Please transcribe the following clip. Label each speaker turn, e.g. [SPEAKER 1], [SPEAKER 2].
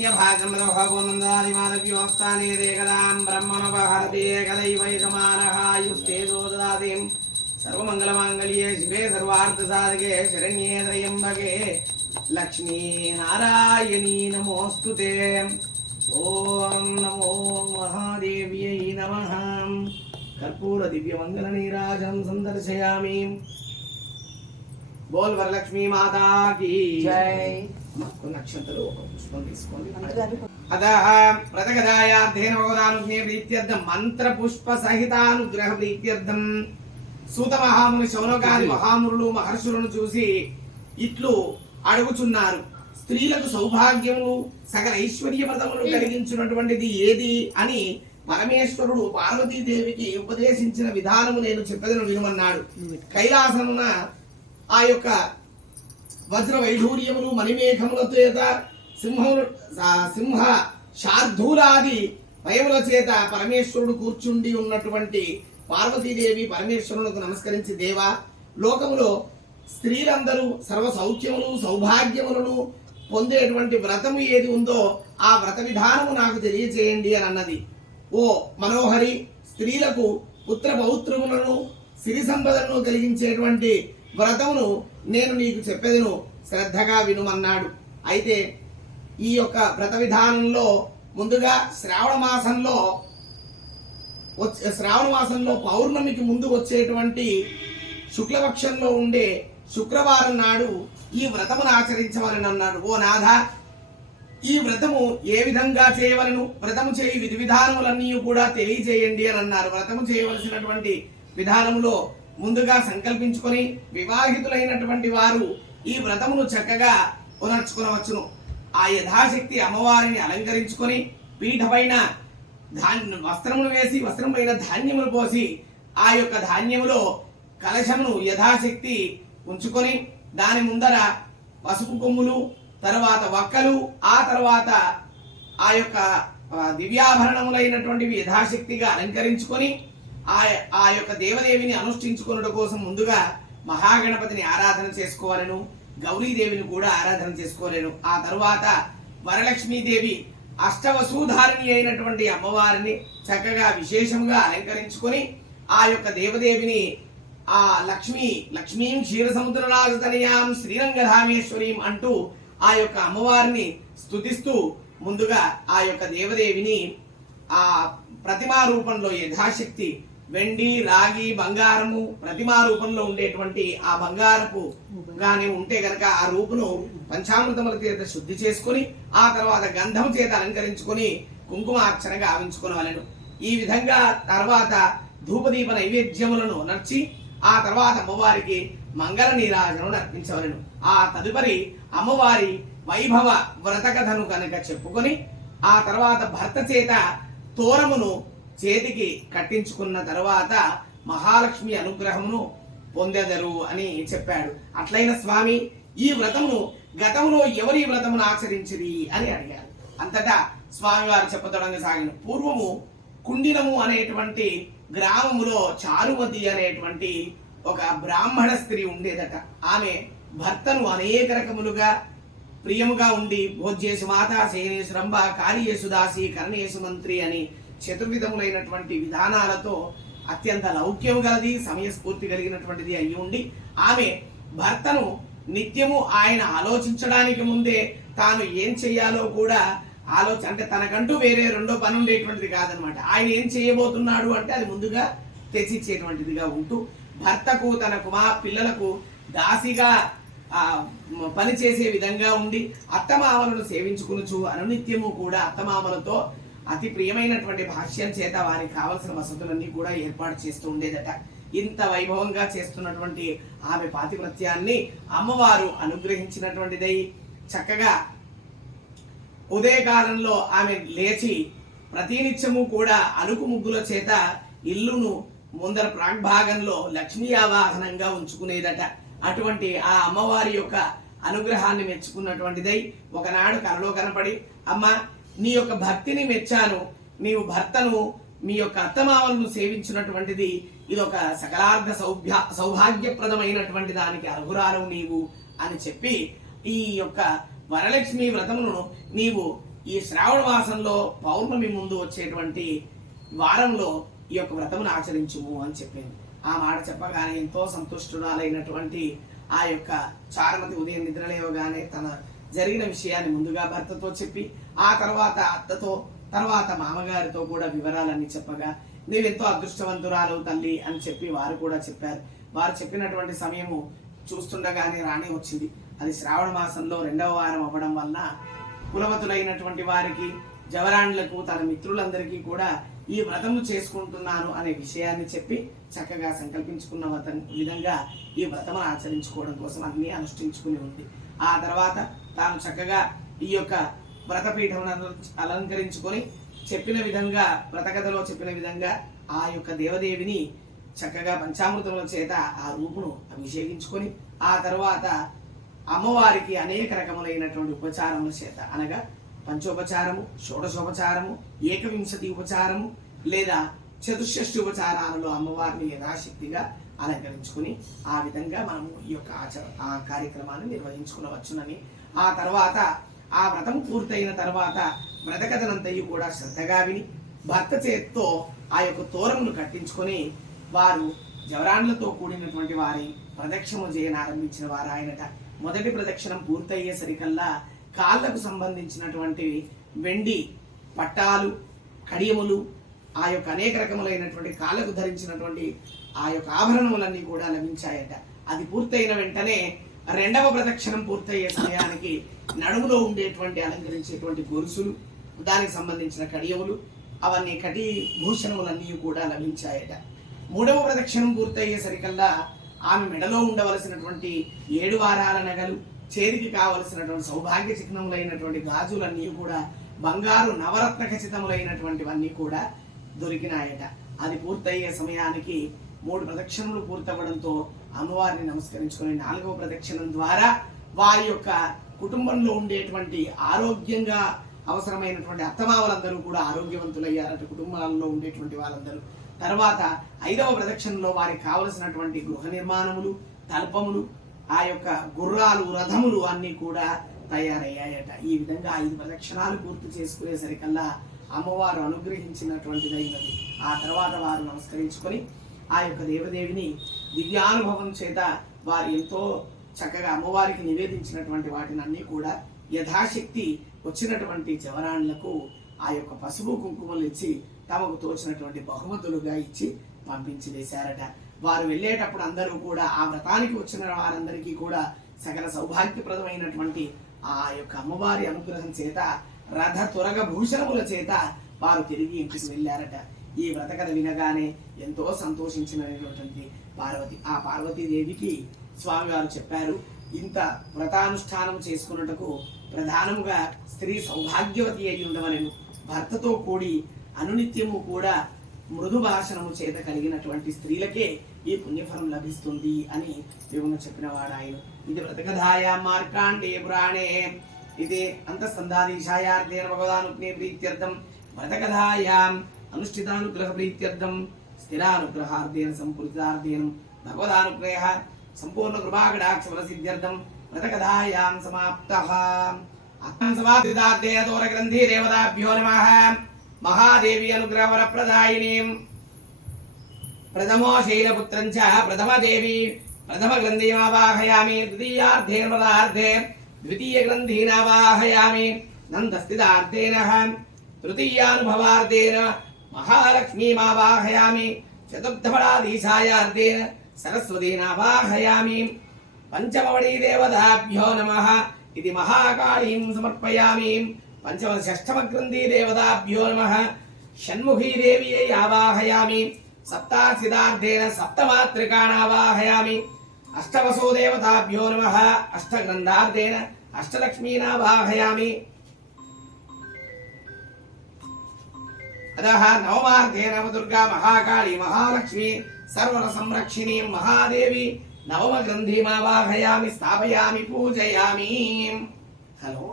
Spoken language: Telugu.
[SPEAKER 1] పుణ్యభాగంలోహగుందాదిమానవ్యోస్తానేదేకదాం బ్రహ్మణోపహరదేకదైవైకమానహాయుస్తేజోదాదిం సర్వమంగళమాంగళ్యే శివే సర్వార్థసాధకే శరణ్యే త్రయంబకే లక్ష్మీనారాయణీ నమోऽस्तु ते। ॐ नमो महादेव्यै नमः। कर्पूरदिव्यमङ्गलनीराजं सन्दर्शयामि। बोल वरलक्ष्मी माता की।
[SPEAKER 2] जय।
[SPEAKER 1] కొన్ని నక్షత్రాలు ఒక పుష్పం తీసుకోండి.
[SPEAKER 2] అందుకని
[SPEAKER 1] అతః ప్రతగదాయార్థేన భగవదానుజ్ఞే ప్రీత్యర్థం మంత్ర పుష్ప సహితానుగ్రహ ప్రీత్యర్థం. సూత మహాముని శౌనకాది మహామునులు మహర్షులను చూసి ఇట్లు అడుగుచున్నారు. స్త్రీలకు సౌభాగ్యములు సకల ఐశ్వర్యపదములు కలిగించినటువంటిది ఏది అని పరమేశ్వరుడు పార్వతీదేవికి ఉపదేశించిన విధానము నేను చెప్పదను వినుమన్నాడు. కైలాసమున ఆ యొక్క వజ్ర వైఢూర్యములు మణిమేఘముల చేత సింహములు సింహ శార్ధూలాది భయముల చేత పరమేశ్వరుడు కూర్చుండి ఉన్నటువంటి పార్వతీదేవి పరమేశ్వరునికి నమస్కరించి దేవా లోకములో స్త్రీలందరూ సర్వ సౌఖ్యములు సౌభాగ్యములను పొందేటువంటి వ్రతము ఏది ఉందో ఆ వ్రత విధానము నాకు తెలియజేయండి అని అన్నది. ఓ మనోహరి స్త్రీలకు పుత్ర పౌత్రములను సిరి సంపదలను కలిగించేటువంటి వ్రతమును నేను నీకు చెప్పేదను శ్రద్ధగా వినుమన్నాడు. అయితే ఈ యొక్క వ్రత విధానంలో ముందుగా శ్రావణ మాసంలో వచ్చే- శ్రావణ మాసంలో పౌర్ణమికి ముందు వచ్చేటువంటి శుక్లపక్షంలో ఉండే శుక్రవారం నాడు ఈ వ్రతమును ఆచరించవలని అన్నాడు. ఓ నాథ ఈ వ్రతము ఏ విధంగా చేయవలను? వ్రతము చేయి విధి విధానములన్నీ కూడా తెలియజేయండి అని అన్నారు. వ్రతము చేయవలసినటువంటి విధానంలో ముందుగా సంకల్పించుకొని వివాహితులైనటువంటి వారు ఈ వ్రతమును చక్కగా పునర్చుకునవచ్చును. ఆ యథాశక్తి అమ్మవారిని అలంకరించుకొని పీఠపైన ధాన్య వస్త్రమును వేసి వస్త్రం పైన ధాన్యములు పోసి ఆ యొక్క ధాన్యములో కలశమును యథాశక్తి ఉంచుకొని దాని ముందర పసుపు కొమ్ములు తర్వాత వక్కలు ఆ తర్వాత ఆ యొక్క దివ్యాభరణములైనటువంటివి యథాశక్తిగా అలంకరించుకొని ఆ ఆ యొక్క దేవదేవిని అనుష్ఠించుకున్నట కోసం ముందుగా మహాగణపతిని ఆరాధన చేసుకోవాలను గౌరీదేవిని కూడా ఆరాధన చేసుకోలేను. ఆ తరువాత వరలక్ష్మీదేవి అష్టవసూధారిణి అయినటువంటి అమ్మవారిని చక్కగా విశేషంగా అలంకరించుకొని ఆ యొక్క దేవదేవిని ఆ లక్ష్మి లక్ష్మీం క్షీరసముద్రరాజతనయాం శ్రీరంగధామేశ్వరీం అంటూ ఆ యొక్క అమ్మవారిని స్తుతిస్తూ ముందుగా ఆ యొక్క దేవదేవిని ఆ ప్రతిమా రూపంలో యథాశక్తి వెండి రాగి బంగారము ప్రతిమా రూపంలో ఉండేటువంటి ఆ బంగారపు గాని ఉంటే గనక ఆ రూపును పంచామృతముల చేత శుద్ధి చేసుకొని ఆ తర్వాత గంధం చేత అలంకరించుకొని కుంకుమార్చన గావించుకునవలను. ఈ విధంగా తర్వాత ధూపదీప నైవేద్యములను నర్చి ఆ తర్వాత అమ్మవారికి మంగళ నీరాజనం అర్పించవలను. ఆ తదుపరి అమ్మవారి వైభవ వ్రత కథను కనుక చెప్పుకొని ఆ తర్వాత భర్త చేత తోరమును చేతికి కట్టించుకున్న తర్వాత మహాలక్ష్మి అనుగ్రహమును పొందెదరు అని చెప్పాడు. అట్లైన స్వామి ఈ వ్రతమును గతంలో ఎవరి వ్రతమును ఆచరించిరి అని అడిగారు. అంతటా స్వామివారు చెప్పతొడంగా సాగిన పూర్వము కుండినము అనేటువంటి గ్రామములో చారుమతి అనేటువంటి ఒక బ్రాహ్మణ స్త్రీ ఉండేదట. ఆమె భర్తను అనేక రకములుగా ప్రియముగా ఉండి భోజ్యేసు మాత శయనేసు రంభ కాళీయేసు దాసి కరణేసు మంత్రి అని చతుర్విధములైనటువంటి విధానాలతో అత్యంత లౌక్యము గలది సమయస్ఫూర్తి కలిగినటువంటిది అయి ఉండి ఆమె భర్తను నిత్యము ఆయన ఆలోచించడానికి ముందే తాను ఏం చెయ్యాలో కూడా ఆలోచన అంటే తనకంటూ వేరే రెండో పని ఉండేటువంటిది కాదనమాట. ఆయన ఏం చేయబోతున్నాడు అంటే అది ముందుగా తెచ్చిచ్చేటువంటిదిగా ఉంటూ భర్తకు తన కుమార్ పిల్లలకు దాసిగా పనిచేసే పని చేసే విధంగా ఉండి అత్తమామలను సేవించుకునుచు అనునిత్యము కూడా అత్తమామలతో అతి ప్రియమైనటువంటి భాష్యం చేత వారికి కావలసిన వసతులన్నీ కూడా ఏర్పాటు చేస్తూ ఉండేదట. ఇంత వైభవంగా చేస్తున్నటువంటి ఆమె పాతివ్రత్యాన్ని అమ్మవారు అనుగ్రహించినటువంటిదై చక్కగా ఉదయకాలంలో ఆమె లేచి ప్రతినిత్యము కూడా అలుకు ముగ్గుల చేత ఇల్లును ముందర ప్రాగ్భాగంలో లక్ష్మీ ఆవాహనంగా ఉంచుకునేదట. అటువంటి ఆ అమ్మవారి యొక్క అనుగ్రహాన్ని మెచ్చుకున్నటువంటిదై ఒకనాడు కలలో కనపడి అమ్మ నీ యొక్క భక్తిని మెచ్చాను నీవు భర్తను మీ యొక్క అత్తమామలను సేవించినటువంటిది ఇది ఒక సకలార్థ సౌభ్య సౌభాగ్యప్రదమైనటువంటి దానికి అర్హురాలు నీవు అని చెప్పి ఈ యొక్క వరలక్ష్మి వ్రతమును నీవు ఈ శ్రావణ మాసంలో పౌర్ణమి ముందు వచ్చేటువంటి వారంలో ఈ యొక్క వ్రతమును ఆచరించుము అని చెప్పింది ఆ మాట చెప్పగానే ఎంతో సంతుష్టురాలైనటువంటి ఆ యొక్క చారుమతి ఉదయం నిద్రలేవగానే తన జరిగిన విషయాన్ని ముందుగా భర్తతో చెప్పి ఆ తర్వాత అత్తతో తర్వాత మామగారితో కూడా వివరాలన్నీ చెప్పగా నీవెంతో అదృష్టవంతురాలు తల్లి అని చెప్పి వారు కూడా చెప్పారు. వారు చెప్పినటువంటి సమయము చూస్తుండగానే రానే వచ్చింది. అది శ్రావణ మాసంలో రెండవ వారం అవ్వడం వలన కులవతులైనటువంటి వారికి జవరాండ్లకు తన మిత్రులందరికీ కూడా ఈ వ్రతము చేసుకుంటున్నాను అనే విషయాన్ని చెప్పి చక్కగా సంకల్పించుకున్న వత- విధంగా ఈ వ్రతమును ఆచరించుకోవడం కోసం అన్ని అనుష్ఠించుకుని ఉంది. ఆ తర్వాత తాను చక్కగా ఈ యొక్క వ్రతపీఠం అలంకరించుకొని చెప్పిన విధంగా వ్రతకథలో చెప్పిన విధంగా ఆ యొక్క దేవదేవిని చక్కగా పంచామృతముల చేత ఆ రూపును అభిషేకించుకొని ఆ తర్వాత అమ్మవారికి అనేక రకములైనటువంటి ఉపచారముల చేత అనగా పంచోపచారము షోడశోపచారము ఏకవింశతి ఉపచారము లేదా చతుషష్ఠి ఉపచారాలలో అమ్మవారిని యథాశక్తిగా అలంకరించుకుని ఆ విధంగా మనము ఈ యొక్క ఆచర ఆ కార్యక్రమాన్ని నిర్వహించుకునవచ్చునని ఆ తర్వాత ఆ వ్రతం పూర్తయిన తర్వాత వ్రతకథనంతయు కూడా శ్రద్ధగా విని భర్త చేత్తో ఆ యొక్క తోరమును కట్టించుకొని వారు జవరాండ్లతో కూడినటువంటి వారి ప్రదక్షిణ చేయనారంభించిన వారు ఆయనట మొదటి ప్రదక్షిణం పూర్తయ్యేసరికల్లా కాళ్ళకు సంబంధించినటువంటి వెండి పట్టాలు కడియములు ఆ యొక్క అనేక రకములైనటువంటి కాళ్ళకు ధరించినటువంటి ఆ యొక్క ఆభరణములన్నీ కూడా లభించాయట. అది పూర్తయిన వెంటనే రెండవ ప్రదక్షిణం పూర్తయ్యే సమయానికి నడుములో ఉండేటువంటి అలంకరించేటువంటి గొలుసులు దానికి సంబంధించిన కడియములు అవన్నీ కటి భూషణములన్నీ కూడా లభించాయట. మూడవ ప్రదక్షిణం పూర్తయ్యేసరికల్లా ఆమె మెడలో ఉండవలసినటువంటి ఏడు వారాల నగలు చేతికి కావలసినటువంటి సౌభాగ్య చిహ్నములైనటువంటి గాజులన్నీ కూడా బంగారు నవరత్న ఖచ్చితములైనటువంటివన్నీ కూడా దొరికినాయట. అది పూర్తయ్యే సమయానికి మూడు ప్రదక్షిణలు పూర్తవ్వడంతో అమ్మవారిని నమస్కరించుకుని నాలుగవ ప్రదక్షిణం ద్వారా వారి యొక్క కుటుంబంలో ఉండేటువంటి ఆరోగ్యంగా అవసరమైనటువంటి అత్తమావలందరూ కూడా ఆరోగ్యవంతులయ్యారట కుటుంబాలలో ఉండేటువంటి వాళ్ళందరూ. తర్వాత ఐదవ ప్రదక్షిణలో వారికి కావలసినటువంటి గృహ నిర్మాణములు తల్పములు ఆ యొక్క గుర్రాలు రథములు అన్నీ కూడా తయారయ్యాయట. ఈ విధంగా ఐదు ప్రదక్షిణాలు పూర్తి చేసుకునేసరికల్లా అమ్మవారు అనుగ్రహించినటువంటిదైనది. ఆ తర్వాత వారు నమస్కరించుకొని ఆ యొక్క దేవదేవిని దివ్యానుభవం చేత వారు ఎంతో చక్కగా అమ్మవారికి నివేదించినటువంటి వాటిని అన్నీ కూడా యథాశక్తి వచ్చినటువంటి జవరాన్లకు ఆ యొక్క పసుపు కుంకుమలు ఇచ్చి తమకు తోచినటువంటి బహుమతులుగా ఇచ్చి పంపించి వేశారట. వారు వెళ్ళేటప్పుడు అందరూ కూడా ఆ వ్రతానికి వచ్చిన వారందరికీ కూడా సకల సౌభాగ్యప్రదమైనటువంటి ఆ యొక్క అమ్మవారి అనుగ్రహం చేత రథ తురగ భూషణముల చేత వారు తిరిగి ఇంటికి వెళ్ళారట. ఈ వ్రత కథ వినగానే ఎంతో సంతోషించినటువంటి పార్వతి ఆ పార్వతీదేవికి స్వామివారు చెప్పారు ఇంత వ్రతానుష్ఠానం చేసుకున్నటకు ప్రధానముగా స్త్రీ సౌభాగ్యవతి అయి ఉండవలను. భర్తతో కూడి అనునిత్యము కూడా మృదు భాషణము చేత కలిగినటువంటి స్త్రీలకే ఈ పుణ్యఫలం లభిస్తుంది అని వివరణ చెప్పినవాడు ఆయన ఇది వ్రతకథాయా మార్కాండే పురాణే. ఇది అంతస్కంధాదీశాయార్థేన భగవదానుజ్ఞే ప్రీత్యర్థం. వ్రతకథాయాం అనుష్ఠితానుగ్రహ ప్రీత్యర్థం. స్థిరానుగ్రహార్థేన సంపూరితార్థేన భగవదానుగ్రహ. సంపూర్ణ కృపాకటాక్షరసిద్ధ్యర్థం వ్రతకథాయాం సమాప్త. ఆత్మం సమాప్తిదార్థే గ్రంథి దేవతాభ్యో నమ. మహాదేవి అనుగ్రహవర వరప్రదాయినీం ప్రథమో శైలపుత్రం చ ప్రథమదేవి. ప్రథమ గ్రంథీమావాహయామి ద్వితీయార్థే పదార్థే ద్వితీయ గ్రంథీనావాహయామి నందస్థితార్థేన. తృతీయానుభవార్థేన మహాలక్ష్మీమావాహయామి చతుర్థఫలాదీశాయార్థేన సరస్వతీనావాహయామి పంచమవడీదేవతాభ్యో నమ. ఇది మహాకాళీం సమర్పయామి. పంచమ షష్టమ గ్రంథీ దేవతాభ్యో నమః. షణ్ముఖీ ఆవాహయామి. సప్తాసిదార్థేన సప్తమాత్రికాణావాహయామి అష్టవసో దేవతాభ్యో నమః. అష్టగ్రంథార్థేన అష్టలక్ష్మీనావాహయామి అదహ నవమార్థే నవదుర్గా మహాకాళి మహాలక్ష్మి సర్వర సంరక్షిణి మహాదేవి నవమ గ్రంథిమావాహయామి స్థాపయామి పూజయామి హలో